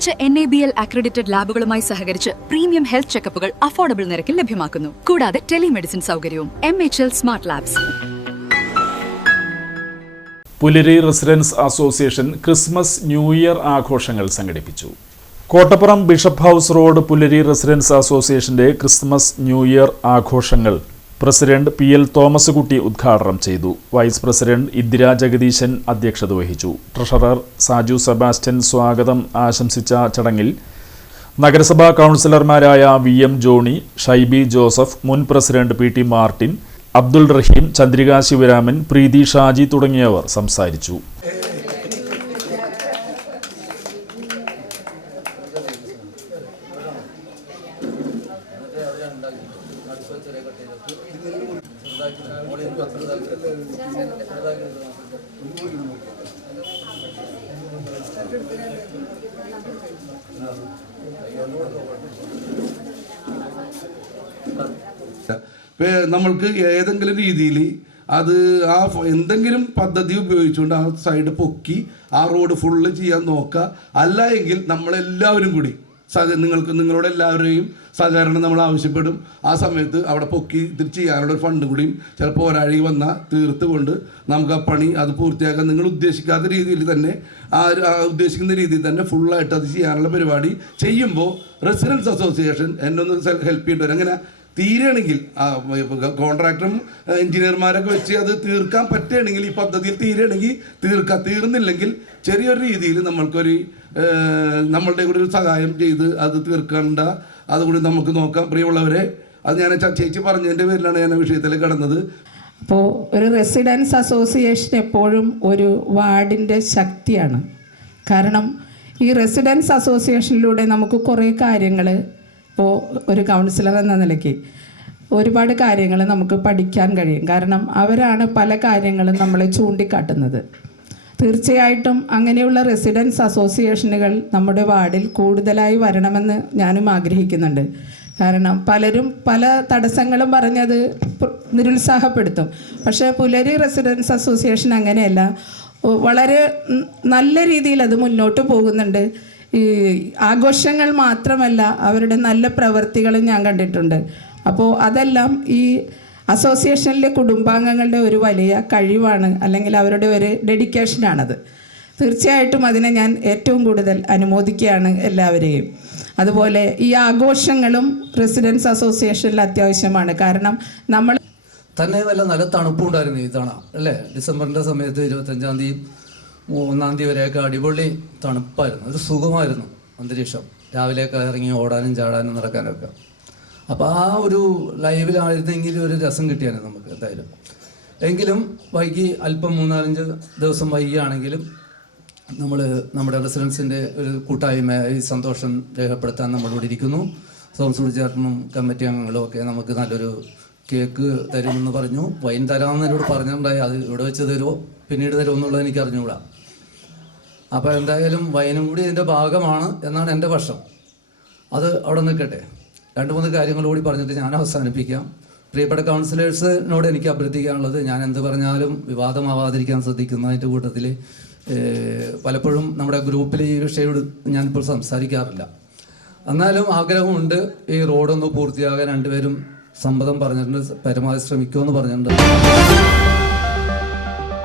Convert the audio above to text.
മികച്ച N A B L accredited ലാബുകളുമായി സഹകരിച്ച് premium health ചെക്കപ്പുകൾ affordable നിരക്കിൽ ലഭ്യമാക്കുന്നു. കൂടാതെ ടെലിമെഡിസിൻ സൗകര്യവും M H L smart labs Pulari residents association Christmas new year ആഘോഷങ്ങൾ സംഘടിപ്പിച്ചു. Kottappuram bishop house road Pulari residents അസോസിയേഷന്റെ ക്രിസ്മസ് ന്യൂ ഇയർ ആഘോഷങ്ങൾ president P L Thomas Kutty ഉദ്ഘാടനം ചെയ്തു. വൈസ് പ്രസിഡന്റ് ഇന്ദിര ജഗദീശൻ അധ്യക്ഷത വഹിച്ചു. ട്രഷറർ സാജു സെബാസ്റ്റ്യൻ സ്വാഗതം ആശംസിച്ച ചടങ്ങിൽ നഗരസഭാ കൗൺസിലർമാരായ വി എം ജോണി ഷൈബി ജോസഫ് മുൻ president P T Martin Abdul Rahim Chandrika Sivaraman Preethi Shaji തുടങ്ങിയവർ സംസാരിച്ചു. നമ്മൾക്ക് ഏതെങ്കിലും രീതിയിൽ അത് ആ എന്തെങ്കിലും പദ്ധതി ഉപയോഗിച്ചുകൊണ്ട് ആ സൈഡ് പൊക്കി ആ റോഡ് ഫുള്ള് ചെയ്യാൻ നോക്കുക. അല്ല എങ്കിൽ നമ്മളെല്ലാവരും കൂടി നിങ്ങൾക്ക് നിങ്ങളോട് എല്ലാവരെയും സഹകരണം നമ്മൾ ആവശ്യപ്പെടും. ആ സമയത്ത് അവിടെ പൊക്കി ഇത് ചെയ്യാനുള്ള ഒരു ഫണ്ട് കൂടിയും ചിലപ്പോൾ ഒരാഴി വന്നാൽ തീർത്തുകൊണ്ട് നമുക്ക് ആ പണി അത് പൂർത്തിയാക്കാൻ നിങ്ങൾ ഉദ്ദേശിക്കാത്ത രീതിയിൽ തന്നെ ആ ഉദ്ദേശിക്കുന്ന രീതിയിൽ തന്നെ ഫുള്ളായിട്ട് അത് ചെയ്യാനുള്ള പരിപാടി ചെയ്യുമ്പോൾ റെസിഡൻസ് അസോസിയേഷൻ എന്നെ ഒന്ന് ഹെൽപ്പ് ചെയ്യേണ്ടി വരും. അങ്ങനെ തീരുകയാണെങ്കിൽ കോൺട്രാക്ടറും എഞ്ചിനീയർമാരൊക്കെ വെച്ച് അത് തീർക്കാൻ പറ്റുകയാണെങ്കിൽ ഈ പദ്ധതിയിൽ തീരുകയാണെങ്കിൽ തീർക്കാം തീർന്നില്ലെങ്കിൽ ചെറിയൊരു രീതിയിൽ നമ്മൾക്കൊരു നമ്മളുടെ കൂടെ ഒരു സഹായം ചെയ്ത് അത് തീർക്കേണ്ട അതുകൂടി നമുക്ക് നോക്കാം. പ്രിയമുള്ളവരെ അത് ഞാൻ ചേച്ചി പറഞ്ഞതിന്റെ പേരിലാണ് ഞാൻ വിഷയത്തിൽ കടന്നത്. അപ്പോൾ ഒരു റെസിഡൻസ് അസോസിയേഷൻ എപ്പോഴും ഒരു വാർഡിന്റെ ശക്തിയാണ്. കാരണം ഈ റെസിഡൻസ് അസോസിയേഷനിലൂടെ നമുക്ക് കുറേ കാര്യങ്ങൾ ഇപ്പോൾ ഒരു കൗൺസിലർ എന്ന നിലയ്ക്ക് ഒരുപാട് കാര്യങ്ങൾ നമുക്ക് പഠിക്കാൻ കഴിയും. കാരണം അവരാണ് പല കാര്യങ്ങളും നമ്മളെ ചൂണ്ടിക്കാട്ടുന്നത്. തീർച്ചയായിട്ടും അങ്ങനെയുള്ള റെസിഡൻസ് അസോസിയേഷനുകൾ നമ്മുടെ വാർഡിൽ കൂടുതലായി വരണമെന്ന് ഞാനും ആഗ്രഹിക്കുന്നുണ്ട്. കാരണം പലരും പല തടസ്സങ്ങളും പറഞ്ഞത് നിരുത്സാഹപ്പെടുത്തും. പക്ഷേ പുലരി റെസിഡൻസ് അസോസിയേഷൻ അങ്ങനെയല്ല. വളരെ നല്ല രീതിയിൽ അത് മുന്നോട്ട് പോകുന്നുണ്ട്. ഈ ആഘോഷങ്ങൾ മാത്രമല്ല അവരുടെ നല്ല പ്രവൃത്തികളും ഞാൻ കണ്ടിട്ടുണ്ട്. അപ്പോൾ അതെല്ലാം ഈ അസോസിയേഷനിലെ കുടുംബാംഗങ്ങളുടെ ഒരു വലിയ കഴിവാണ് അല്ലെങ്കിൽ അവരുടെ ഒരു ഡെഡിക്കേഷനാണത്. തീർച്ചയായിട്ടും അതിനെ ഞാൻ ഏറ്റവും കൂടുതൽ അനുമോദിക്കുകയാണ് എല്ലാവരെയും. അതുപോലെ ഈ ആഘോഷങ്ങളും റെസിഡൻസ് അസോസിയേഷനിൽ അത്യാവശ്യമാണ്. കാരണം നമ്മൾ തന്നെ നല്ല തണുപ്പുണ്ടായിരുന്നു ഈ തവണ അല്ലേ? ഡിസംബറിന്റെ സമയത്ത് ഇരുപത്തഞ്ചാം തീയതി ഒന്നാം തീയതി വരെയൊക്കെ അടിപൊളി തണുപ്പായിരുന്നു. ഒരു സുഖമായിരുന്നു അന്തരീക്ഷം. രാവിലെയൊക്കെ ഇറങ്ങി ഓടാനും ചാടാനും നടക്കാനൊക്കെ. അപ്പോൾ ആ ഒരു ലൈവിലായിരുന്നെങ്കിൽ ഒരു രസം കിട്ടിയാണ് നമുക്ക് എന്തായാലും. എങ്കിലും വൈകി അല്പം മൂന്നാലഞ്ച് ദിവസം വൈകിയാണെങ്കിലും നമ്മൾ നമ്മുടെ റെസിഡൻസിന്റെ ഒരു കൂട്ടായ്മ ഈ സന്തോഷം രേഖപ്പെടുത്താൻ നമ്മളിവിടെ ഇരിക്കുന്നു സോംസൂടി ചേട്ടനും കമ്മിറ്റി അംഗങ്ങളും ഒക്കെ നമുക്ക് നല്ലൊരു കേക്ക് തരുമെന്ന് പറഞ്ഞു. വൈൻ തരാമെന്ന് എന്നോട് പറഞ്ഞിട്ടുണ്ടായി. അത് ഇവിടെ വെച്ച് തരുമോ പിന്നീട് തരുമോ എന്നുള്ളത് എനിക്ക് അറിഞ്ഞുകൂടാ. അപ്പോൾ എന്തായാലും വൈനും കൂടി ഇതിന്റെ ഭാഗമാണ് എന്നാണ് എന്റെ പക്ഷം. അത് അവിടെ നിൽക്കട്ടെ. രണ്ട് മൂന്ന് കാര്യങ്ങൾ കൂടി പറഞ്ഞിട്ട് ഞാൻ അവസാനിപ്പിക്കാം. പ്രിയപ്പെട്ട കൗൺസിലേഴ്സിനോട് എനിക്ക് അഭ്യർത്ഥിക്കാനുള്ളത് ഞാൻ എന്ത് പറഞ്ഞാലും വിവാദമാവാതിരിക്കാൻ ശ്രദ്ധിക്കുന്നതിന്റെ കൂട്ടത്തിൽ പലപ്പോഴും നമ്മുടെ ഗ്രൂപ്പിൽ ഈ വിഷയം ഞാനിപ്പോൾ സംസാരിക്കാറില്ല. എന്നാലും ആഗ്രഹമുണ്ട് ഈ റോഡൊന്ന് പൂർത്തിയാകാൻ രണ്ടുപേരും സമ്മതം പറഞ്ഞിട്ടുണ്ട് പരമാവധി ശ്രമിക്കുമെന്ന് പറഞ്ഞിട്ടുണ്ട്.